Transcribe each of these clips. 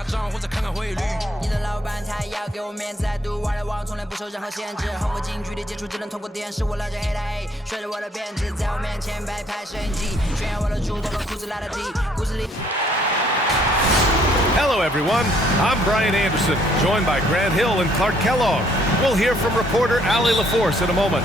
下账或者看看汇率。你的老板他要给我面子，爱赌玩来往，从来不受任何限制。和我近距离接触只能通过电视，我了解黑的黑，睡着我的辫子，在我面前摆拍摄影机，炫耀我的主动和裤子拉的低，故事里。Hello, everyone. I'm Brian Anderson, joined by Grant Hill and Clark Kellogg. We'll hear from reporter Allie LaForce in a moment.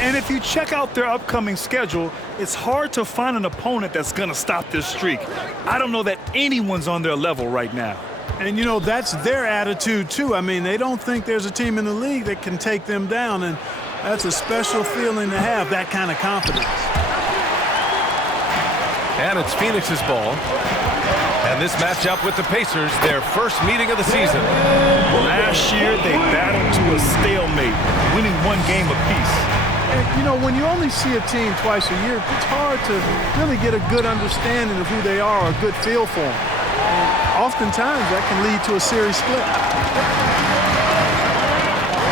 And if you check out their upcoming schedule, it's hard to find an opponent that's going to stop this streak. I don't know that anyone's on their level right now. And, you know, that's their attitude, too. I mean, they don't think there's a team in the league that can take them down, and that's a special feeling to have, that kind of confidence. And it's Phoenix's ball. And this matchup with the Pacers, their first meeting of the season. Last year, they battled to a stalemate, winning one game apiece. And, you know, when you only see a team twice a year, it's hard to really get a good understanding of who they are, a good feel for them. And oftentimes, that can lead to a series split.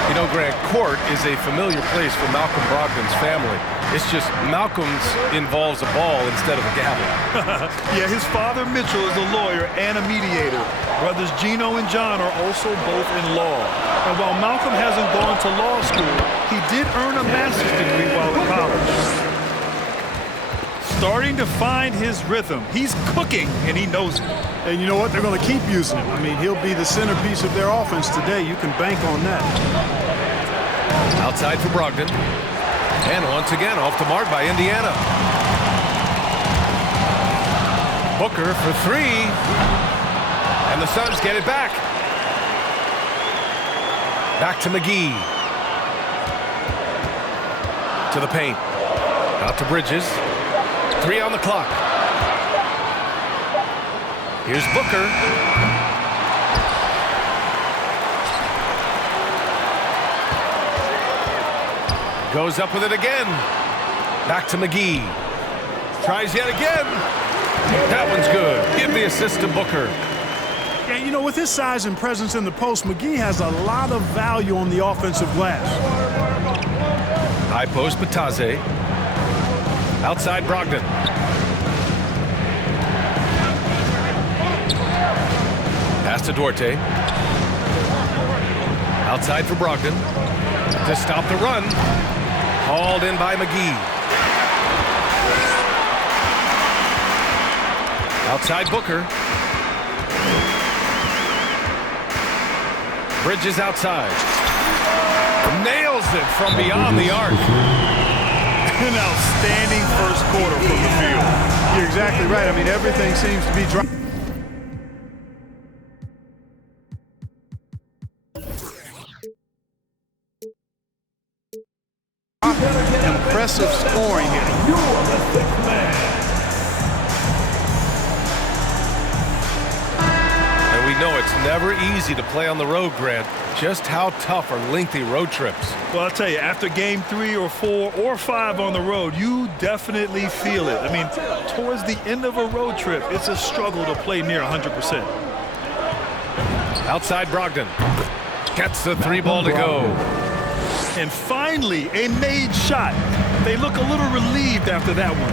You know, Grant, court is a familiar place for Malcolm Brogdon's family. It's just Malcolm's involves a ball instead of a gavel. Yeah, his father Mitchell is a lawyer and a mediator. Brothers Gino and John are also both in law. And while Malcolm hasn't gone to law school, he did earn a master's degree while in college. Starting to find his rhythm. He's cooking, and he knows it. And you know what? They're going to keep using him. I mean, he'll be the centerpiece of their offense today. You can bank on that. Outside for Brogdon. And once again, off the mark by Indiana. Booker for three. And the Suns get it back. Back to McGee. To the paint. Out to Bridges. 3 on the clock. Here's Booker. Goes up with it again. Back to McGee. Tries yet again. That one's good. Give the assist to Booker. Yeah, you know, with his size and presence in the post, McGee has a lot of value on the offensive glass. High post, Batase. Outside, Brogdon. Pass to Duarte. Outside for Brogdon. To stop the run. Hauled in by McGee. Outside Booker. Bridges outside. Nails it from beyond the arc. An outstanding first quarter from the field. You're exactly right. I mean, everything seems to be dry. Impressive scoring here. And we know it's never easy to play on the road, Grant. Just how tough are lengthy road trips? Well, I'll tell you, after game 3 or 4 or 5 on the road, you definitely feel it. I mean, towards the end of a road trip, it's a struggle to play near 100%. Outside Brogdon. Gets the 3 ball to go. And finally, a made shot. They look a little relieved after that one.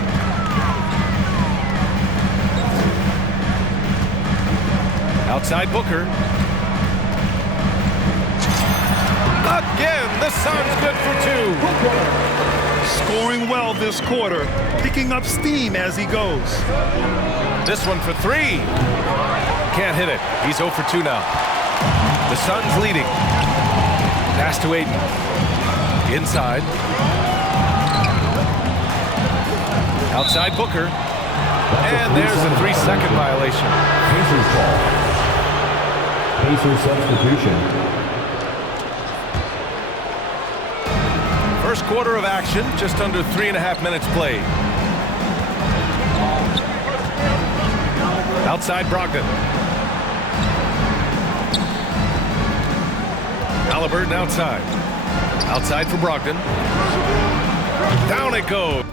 Outside Booker. Again, the Suns good for 2. Scoring well this quarter, picking up steam as he goes. This one for 3. Can't hit it. He's 0 for 2 now. The Suns leading. Pass to Ayton. Inside. Outside Booker. And there's a 3-second violation. Pacers ball. Pacers substitution. First quarter of action, just under 3.5 minutes played. Outside Brogdon. Halliburton outside. Outside for Brogdon. Down it goes.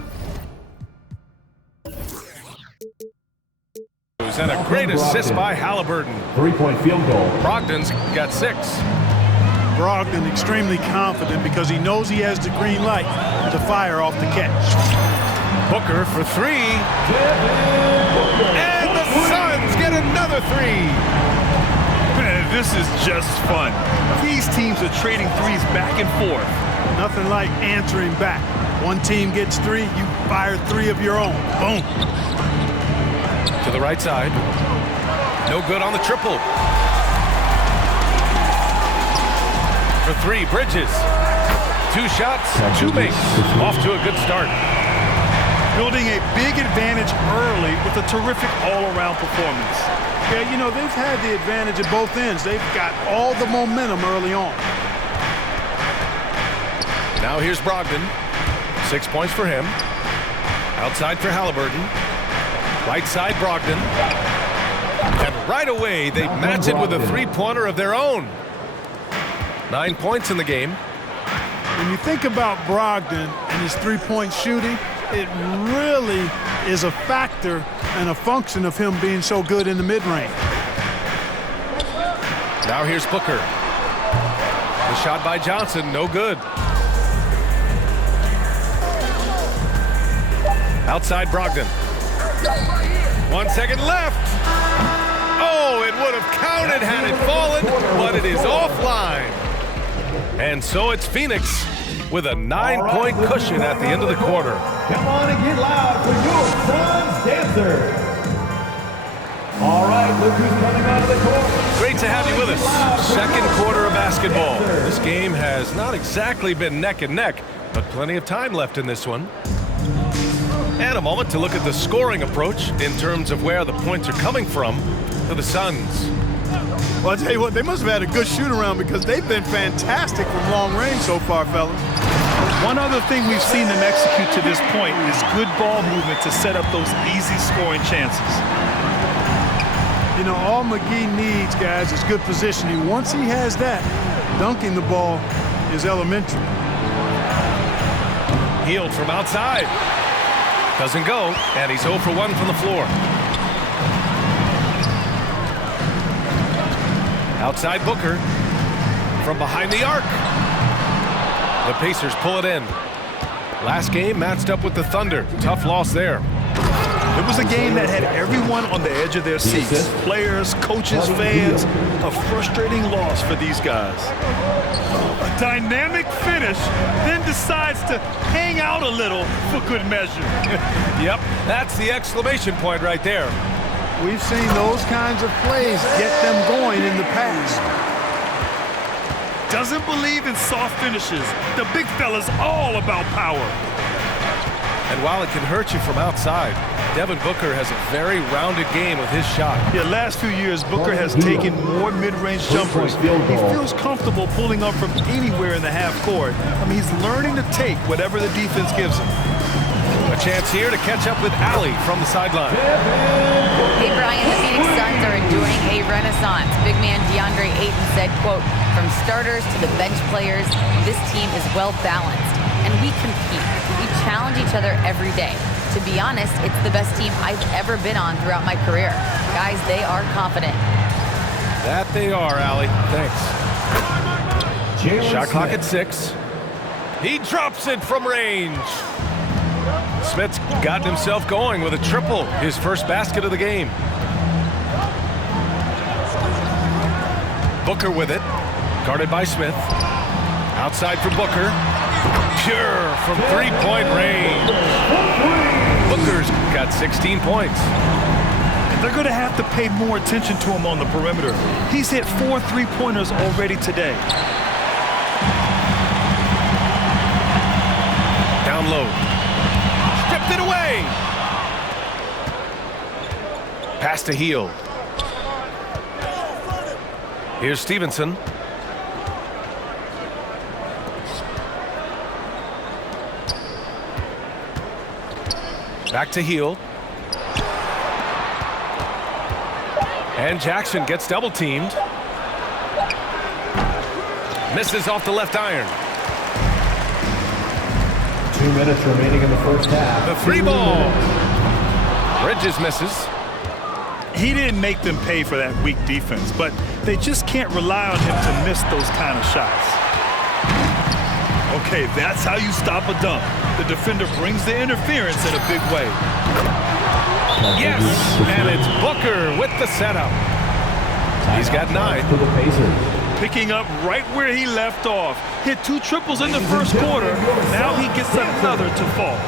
And a great assist by Halliburton. 3-point field goal. Brogdon's got 6. Brogdon extremely confident because he knows he has the green light to fire off the catch. Booker for 3. And the Suns for three. Man, this is just fun. These teams are trading threes back and forth. Nothing like answering back. One team gets three, you fire three of your own. Boom. To the right side. No good on the triple. For three, Bridges. 2 shots, 2 makes. Off to a good start. Building a big advantage early with a terrific all-around performance. Yeah, you know, they've had the advantage at both ends. They've got all the momentum early on. Now here's Brogdon. 6 points for him. Outside for Halliburton. Right side, Brogdon. And right away, they match it with a three-pointer of their own. 9 points in the game. When you think about Brogdon and his three-point shooting, it really is a factor and a function of him being so good in the mid-range. Now here's Booker. The shot by Johnson, no good. Outside Brogdon. 1 second left. Oh, it would have counted had it fallen, but it is offline. And so it's Phoenix with a 9-point cushion at the end of the quarter. Come on and get loud for your Suns dancers. All right, look who's coming out of the court. Great to have you with us. Second quarter of basketball. This game has not exactly been neck and neck, but plenty of time left in this one. And a moment to look at the scoring approach in terms of where the points are coming from for the Suns. Well, I'll tell you what, they must have had a good shoot-around because they've been fantastic from long range so far, fellas. One other thing we've seen them execute to this point is good ball movement to set up those easy scoring chances. You know, all McGee needs, guys, is good positioning. Once he has that, dunking the ball is elementary. Hield from outside. Doesn't go, and he's 0 for 1 from the floor. Outside Booker. From behind the arc. The Pacers pull it in. Last game matched up with the Thunder. Tough loss there. It was a game that had everyone on the edge of their seats. Players, coaches, fans. A frustrating loss for these guys. A dynamic finish, then decides to hang out a little for good measure. Yep, that's the exclamation point right there. We've seen those kinds of plays get them going in the past. Doesn't believe in soft finishes. The big fella's all about power. And while it can hurt you from outside, Devin Booker has a very rounded game with his shot. Yeah, last few years, Booker has taken more mid-range jumpers. He feels comfortable pulling up from anywhere in the half court. I mean, he's learning to take whatever the defense gives him. A chance here to catch up with Allie from the sideline. Hey, Brian, the Phoenix Suns are enjoying a renaissance. Big man DeAndre Ayton said, quote, "From starters to the bench players, this team is well-balanced, and we compete. We challenge each other every day. To be honest, it's the best team I've ever been on throughout my career. Guys, they are confident." That they are, Allie. Thanks. Shot clock at 6. He drops it from range. Smith's gotten himself going with a triple, his first basket of the game. Booker with it, guarded by Smith. Outside for Booker. Pure from three-point range. Booker's got 16 points. They're going to have to pay more attention to him on the perimeter. He's hit 4 3-pointers already today. Down low. Stripped it away. Pass to Hield. Here's Stevenson. Back to Hield. And Jackson gets double teamed. Misses off the left iron. 2 minutes remaining in the first half. The free ball. Bridges misses. He didn't make them pay for that weak defense, but they just can't rely on him to miss those kind of shots. Okay, that's how you stop a dunk. The defender brings the interference in a big way. Yes, and it's Booker with the setup. He's got 9. For the Pacers. Picking up right where he left off. Hit 2 triples in the first quarter. Now he gets another to fall.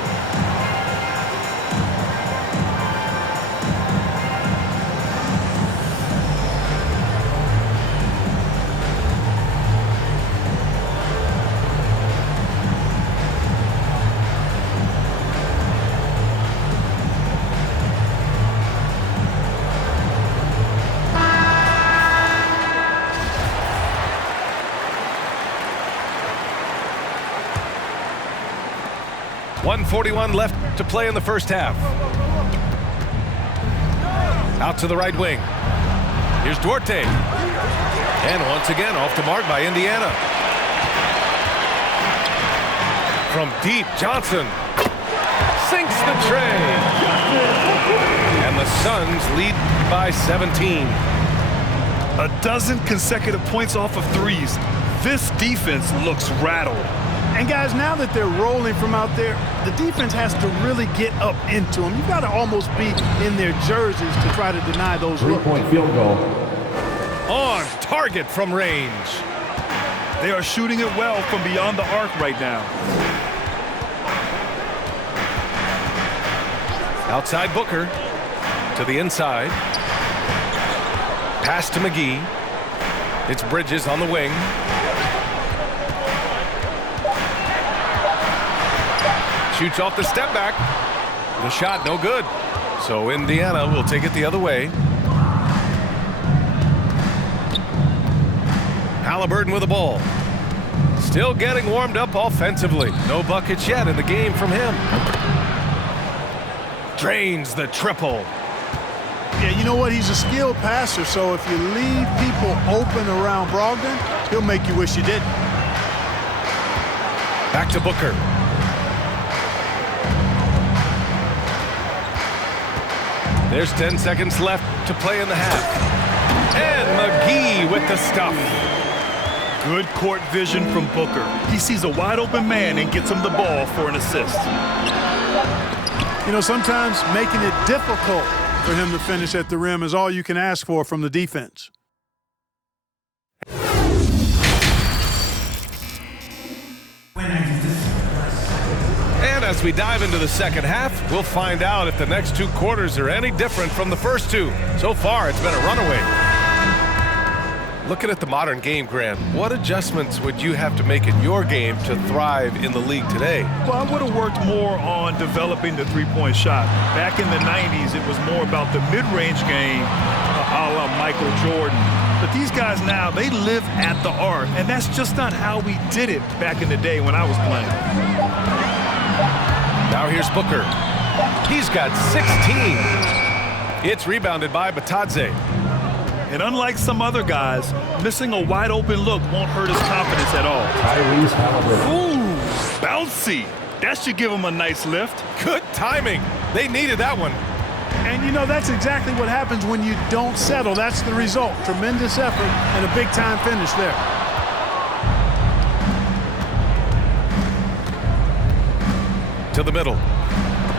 .141 left to play in the first half. Out to the right wing. Here's Duarte. And once again, off the mark by Indiana. From deep, Johnson sinks the tray. And the Suns lead by 17. A dozen consecutive points off of threes. This defense looks rattled. And guys, now that they're rolling from out there, the defense has to really get up into them. You've got to almost be in their jerseys to try to deny those looks. 3-point field goal. On target from range. They are shooting it well from beyond the arc right now. Outside Booker. To the inside. Pass to McGee. It's Bridges on the wing. Shoots off the step back. The shot no good. So Indiana will take it the other way. Halliburton with the ball. Still getting warmed up offensively. No buckets yet in the game from him. Drains the triple. Yeah, you know what? He's a skilled passer, so if you leave people open around Brogdon, he'll make you wish you didn't. Back to Booker. There's 10 seconds left to play in the half. And McGee with the stuff. Good court vision from Booker. He sees a wide open man and gets him the ball for an assist. You know, sometimes making it difficult for him to finish at the rim is all you can ask for from the defense. And as we dive into the second half, we'll find out if the next 2 quarters are any different from the first 2. So far, it's been a runaway. Looking at the modern game, Grant, what adjustments would you have to make in your game to thrive in the league today? Well, I would have worked more on developing the three-point shot. Back in the 90s, it was more about the mid-range game, a la Michael Jordan. But these guys now, they live at the arc, and that's just not how we did it back in the day when I was playing. Now here's Booker. He's got 16. It's rebounded by Batadze. And unlike some other guys, missing a wide open look won't hurt his confidence at all. Tyrese Halliburton. Ooh, bouncy. That should give him a nice lift. Good timing. They needed that one. And, you know, that's exactly what happens when you don't settle. That's the result. Tremendous effort and a big-time finish there. To the middle.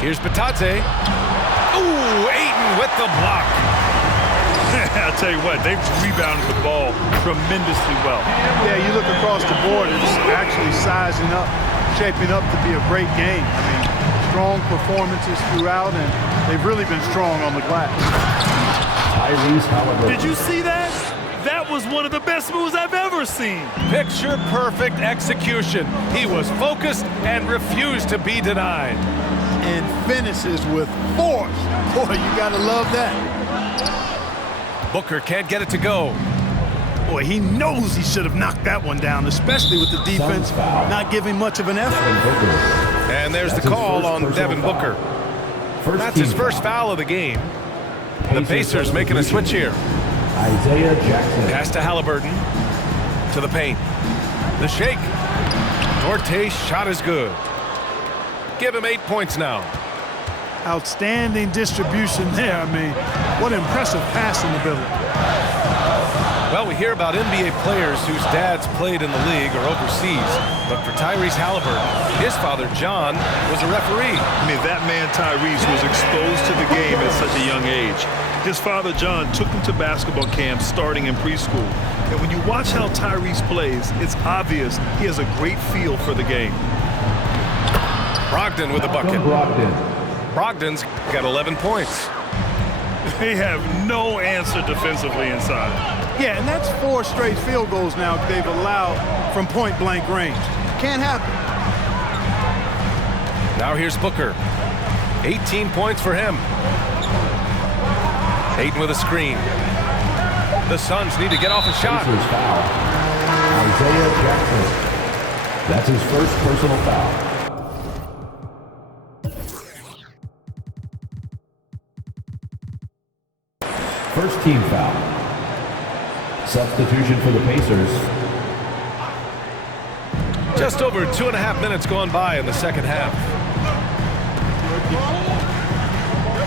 Here's Batadze. Ooh, Ayton with the block. I'll tell you what, they've rebounded the ball tremendously well. Yeah, you look across the board, it's actually sizing up, shaping up to be a great game. I mean, strong performances throughout, and they've really been strong on the glass. Tyrese Halliburton. Did you see that? That was one of the best moves I've ever seen. Picture-perfect execution. He was focused and refused to be denied. And finishes with force. Boy, you gotta love that. Booker can't get it to go. Boy, he knows he should have knocked that one down, especially with the defense not giving much of an effort. And there's the call on Devin Booker. That's his first foul of the game. The Pacers making a switch here. Isaiah Jackson. Pass to Halliburton. To the paint. The shake. Duarte's shot is good. Give him 8 points now. Outstanding distribution there. I mean, what impressive passing ability. Well, we hear about NBA players whose dads played in the league or overseas, but for Tyrese Halliburton, his father, John, was a referee. I mean, that man, Tyrese, was exposed to the game at such a young age. His father, John, took him to basketball camps starting in preschool. And when you watch how Tyrese plays, it's obvious he has a great feel for the game. Brogdon with a bucket. Brogdon's got 11 points. They have no answer defensively inside. Yeah, and that's 4 straight field goals now they've allowed from point-blank range. Can't happen. Now here's Booker. 18 points for him. Ayton with a screen. The Suns need to get off a shot. Foul. Isaiah Jackson. That's his first personal foul. First team foul. Substitution for the Pacers. Just over 2.5 minutes gone by in the second half.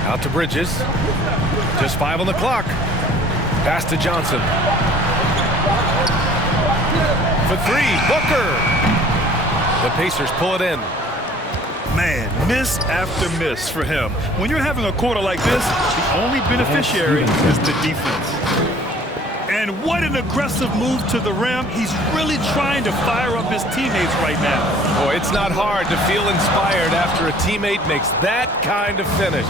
Out to Bridges. Just 5 on the clock. Pass to Johnson. For 3, Booker. The Pacers pull it in. Man, miss after miss for him. When you're having a quarter like this, the only beneficiary is the defense. And what an aggressive move to the rim. He's really trying to fire up his teammates right now. Boy, it's not hard to feel inspired after a teammate makes that kind of finish.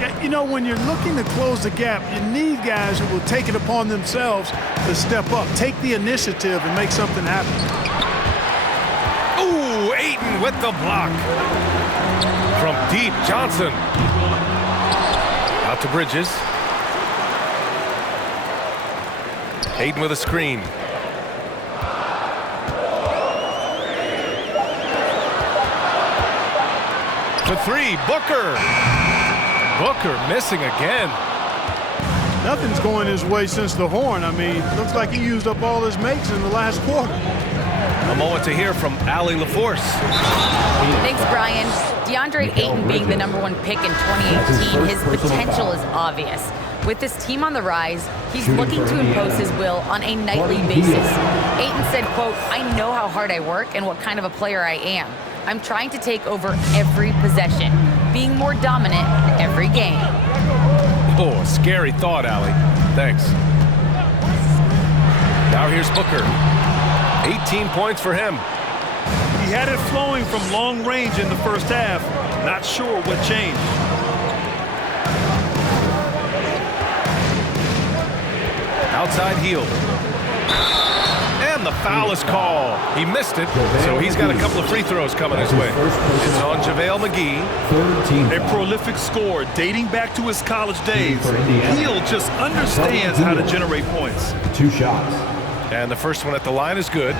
Yeah, you know, when you're looking to close the gap, you need guys who will take it upon themselves to step up, take the initiative, and make something happen. Ooh, Ayton with the block. From deep, Johnson. Out to Bridges. Ayton with a screen. For 3, Booker. Booker missing again. Nothing's going his way since the horn. I mean, looks like he used up all his makes in the last quarter. A moment to hear from Allie LaForce. Thanks, Brian. DeAndre Ayton being the #1 pick in 2018, his potential is obvious. With this team on the rise, he's looking to impose his will on a nightly basis. Ayton said, quote, "I know how hard I work and what kind of a player I am. I'm trying to take over every possession, being more dominant every game." Oh, scary thought, Allie. Thanks. Now here's Booker. 18 points for him. He had it flowing from long range in the first half. Not sure what changed. Outside heel. And the foul is called. He missed it, so he's got a couple of free throws coming his way. It's on JaVale McGee. A prolific scorer dating back to his college days. Hield just understands how to generate points. 2 shots. And the first one at the line is good.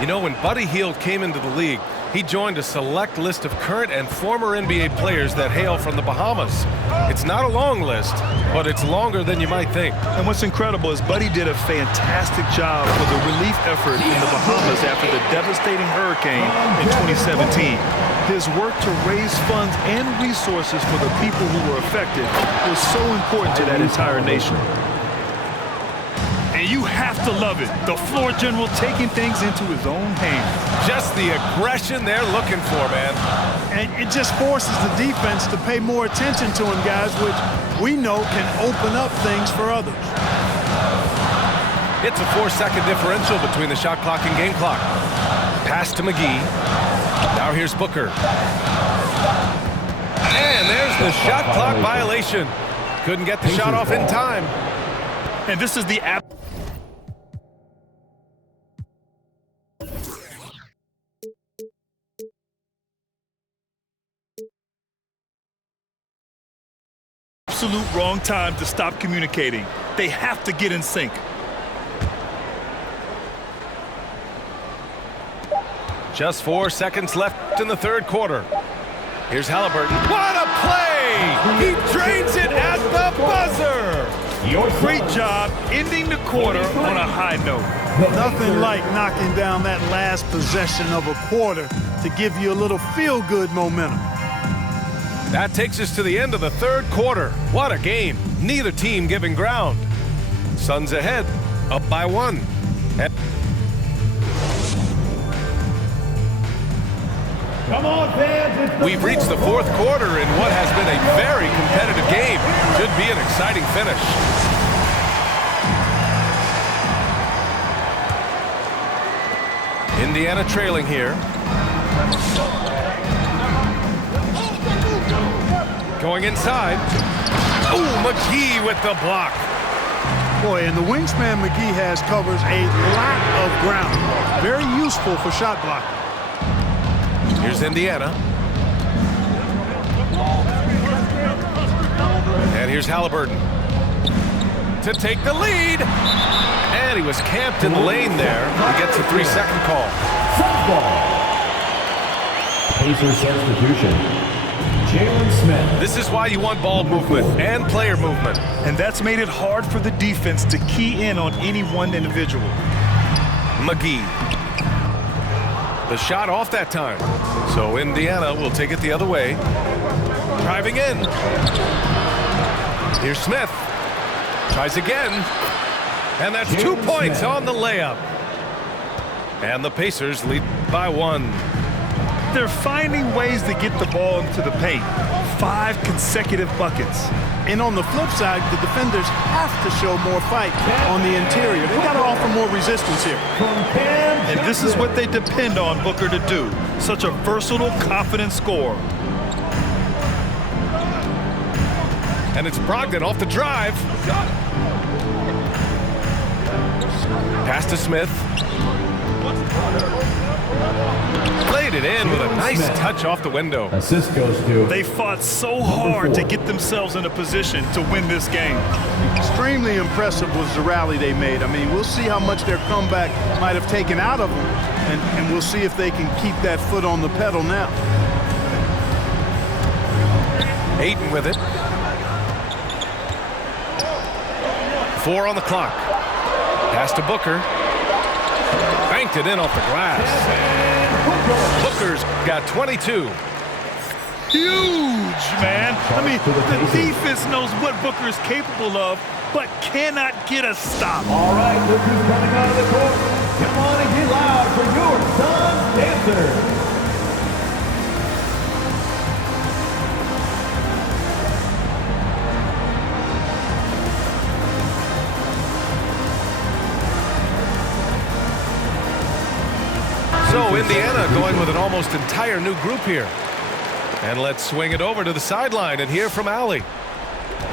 You know, when Buddy Hield came into the league, he joined a select list of current and former NBA players that hail from the Bahamas. It's not a long list, but it's longer than you might think. And what's incredible is Buddy did a fantastic job for the relief effort in the Bahamas after the devastating hurricane in 2017. His work to raise funds and resources for the people who were affected was so important to that entire nation. And you have to love it. The floor general taking things into his own hands. Just the aggression they're looking for, man. And it just forces the defense to pay more attention to him, guys, which we know can open up things for others. It's a 4-second differential between the shot clock and game clock. Pass to McGee. Now here's Booker. And there's the shot clock violation. Couldn't get the shot off in time. And this is the absolute wrong time to stop communicating. They have to get in sync. Just 4 seconds left in the third quarter. Here's Halliburton. What a play! He drains it at the buzzer! Great job ending the quarter on a high note. Nothing like knocking down that last possession of a quarter to give you a little feel-good momentum. That takes us to the end of the third quarter. What a game. Neither team giving ground. Suns ahead up by 1. And Come on, fans. we've reached the fourth quarter in what has been a very competitive game. Should be an exciting finish. Indiana trailing here. Going inside. Oh, McGee with the block. Boy, and the wingspan McGee has covers a lot of ground. Very useful for shot blocking. Here's Indiana. And here's Halliburton to take the lead. And he was camped in the lane there. He gets a 3-second call. Pacers substitution. Jalen Smith. This is why you want ball movement and player movement. And that's made it hard for the defense to key in on any one individual. McGee. The shot off that time. So Indiana will take it the other way. Driving in. Here's Smith. Tries again. And that's 2 points on the layup. And the Pacers lead by 1. They're finding ways to get the ball into the paint. 5 consecutive buckets. And on the flip side, the defenders have to show more fight on the interior. They've got to offer more resistance here. And this is what they depend on Booker to do. Such a versatile, confident scorer. And it's Brogdon off the drive. Pass to Smith. Played it in with a nice touch off the window. Assist goes to. They fought so hard to get themselves in a position to win this game. Extremely impressive was the rally they made. I mean, we'll see how much their comeback might have taken out of them, and we'll see if they can keep that foot on the pedal now. Ayton with it. 4 on the clock. Pass to Booker. Banked it in off the glass. Booker's got 22. Huge, man. I mean, the defense knows what Booker is capable of, but cannot get a stop. All right, look who's coming out of the court. Come on and get loud for your Suns Dancers. So Indiana going with an almost entire new group here. And let's swing it over to the sideline and hear from Allie.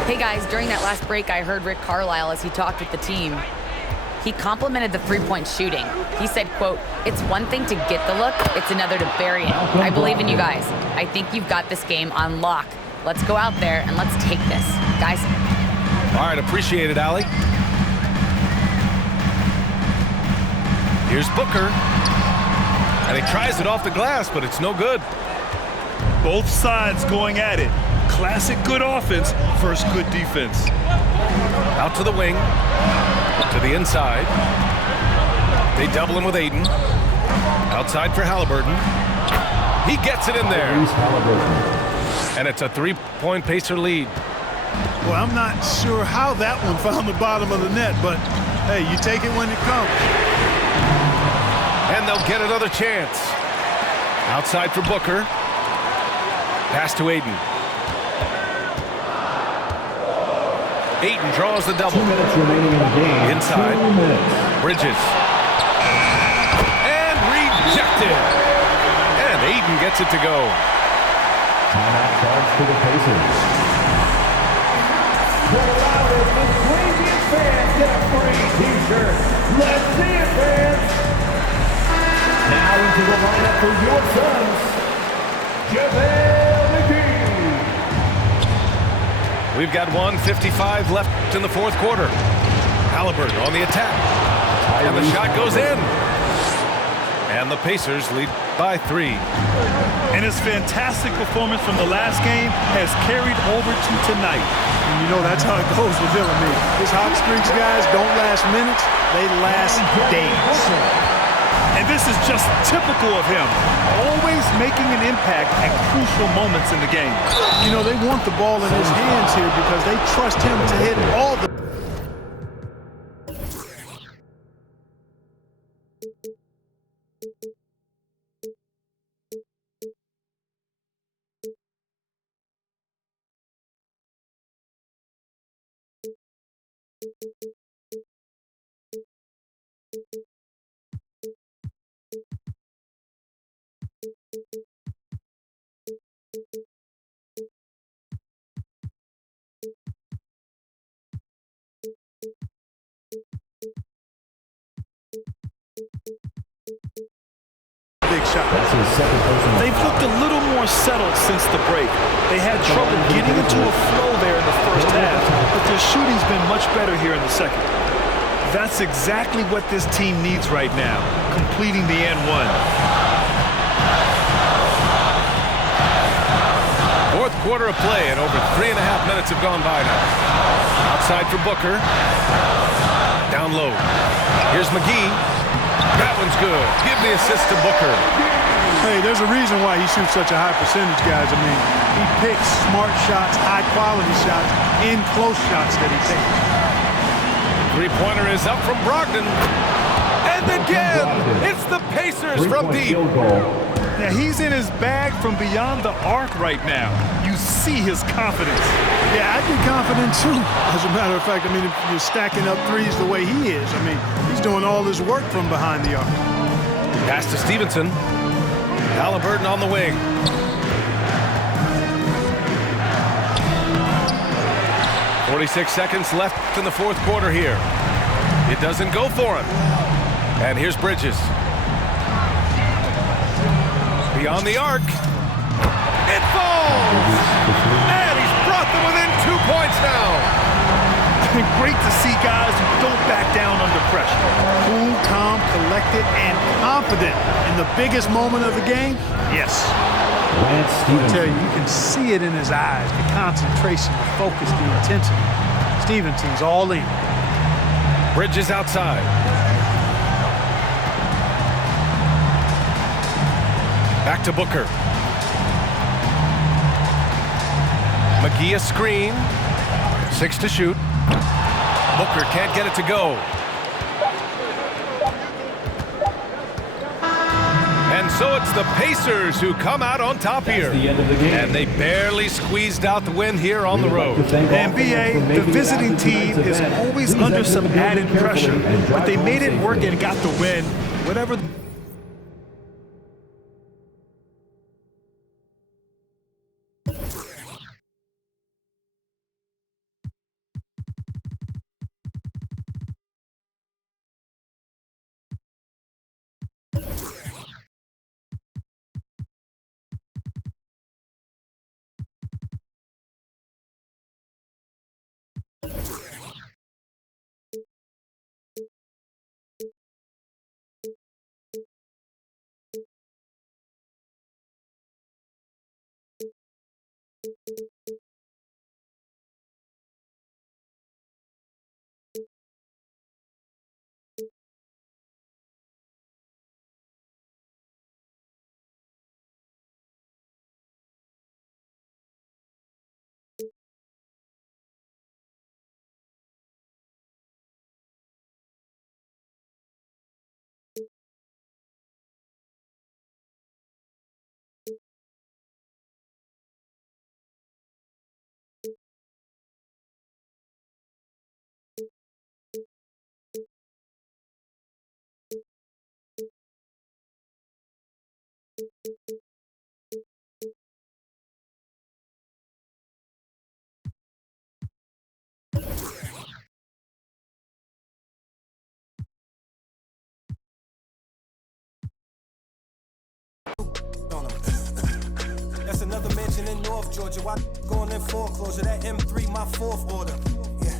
Hey guys, during that last break, I heard Rick Carlisle as he talked with the team. He complimented the three-point shooting. He said, quote, "It's one thing to get the look, it's another to bury it. I believe in you guys. I think you've got this game on lock. Let's go out there and let's take this. Guys." All right, appreciate it, Allie. Here's Booker. And he tries it off the glass, but it's no good. Both sides going at it. Classic good offense versus good defense. Out to the wing. To the inside. They double him with Ayton. Outside for Halliburton. He gets it in there. And it's a 3-point Pacer lead. Well, I'm not sure how that one found the bottom of the net, but hey, you take it when it comes. And they'll get another chance. Outside for Booker. Pass to Ayton. Ayton draws the double. 2 minutes remaining in the game. Inside. 2 minutes. Bridges. And rejected. And Ayton gets it to go. Timeout charge to the Pacers. The loudest, most craziest fans get a free t-shirt. Let's see it, fans. Now into the lineup for your Suns, JaVale McGee. We've got 1:55 left in the fourth quarter. Halliburton on the attack. And the shot goes in. And the Pacers lead by 3. And his fantastic performance from the last game has carried over to tonight. And you know that's how it goes with him. I mean, his hot streaks, guys, don't last minutes. They last days. And this is just typical of him, always making an impact at crucial moments in the game. You know, they want the ball in his hands here because they trust him to hit all the... Big shot. They've looked a little more settled since the break. They had trouble getting into a flow there in the first half, but their shooting's been much better here in the second. That's exactly what this team needs right now, completing the and one. Fourth quarter of play, and over 3.5 minutes have gone by now. Outside for Booker. Down low. Here's McGee. That one's good. Give the assist to Booker. Hey, there's a reason why he shoots such a high percentage, guys. I mean, he picks smart shots, high-quality shots, in close shots that he takes. Three-pointer is up from Brogdon. And again, it's the Pacers from deep. Now, he's in his bag from beyond the arc right now. You see his confidence. Yeah, I'd be confident, too. As a matter of fact, I mean, if you're stacking up threes the way he is, I mean, he's doing all his work from behind the arc. Pass to Stevenson. Halliburton on the wing. "46 seconds left in the fourth quarter here. It doesn't go for him. And here's Bridges. Beyond the arc. It falls! And he's brought them within 2 points now. Great to see guys who don't back down under pressure. Cool, calm, collected, and confident in the biggest moment of the game. Yes. I tell you, you can see it in his eyes, the concentration, the focus, the intensity. Stevenson's all in. Bridges outside. Back to Booker. McGee a screen. 6 to shoot. Booker can't get it to go. And so it's the Pacers who come out on top here. And they barely squeezed out the win here on the road. And BA, the visiting team is always under some added pressure, but they made it work and got the win. Whatever. That's another mansion in North Georgia. Why going in foreclosure? That M3, my fourth order. Yeah,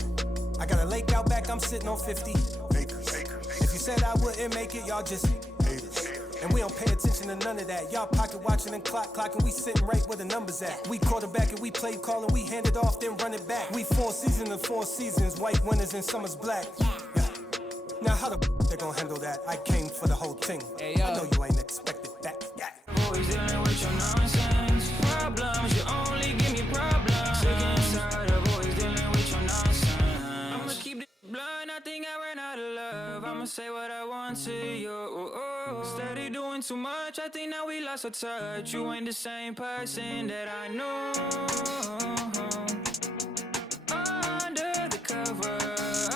I got a lake out back. I'm sitting on 50 acres. If you said I wouldn't make it, y'all just haters. And we don't pay attention to none of that. Y'all pocket watching and clocking. We sitting right where the numbers at. We quarterback and we play calling. We hand it off, then run it back. We 4 seasons and 4 seasons. White winners and summer's black. Yeah. Now how the they gonna handle that? I came for the whole thing. Hey, I know you ain't expected that. Yeah. Always dealing with your nonsense. Problems, you only give me problems. Sick inside of always dealing with your nonsense. I'ma keep the blunt, I think I ran out of love. I'ma say what I want to you. Steady doing too much, I think now we lost our touch. You ain't the same person that I knew.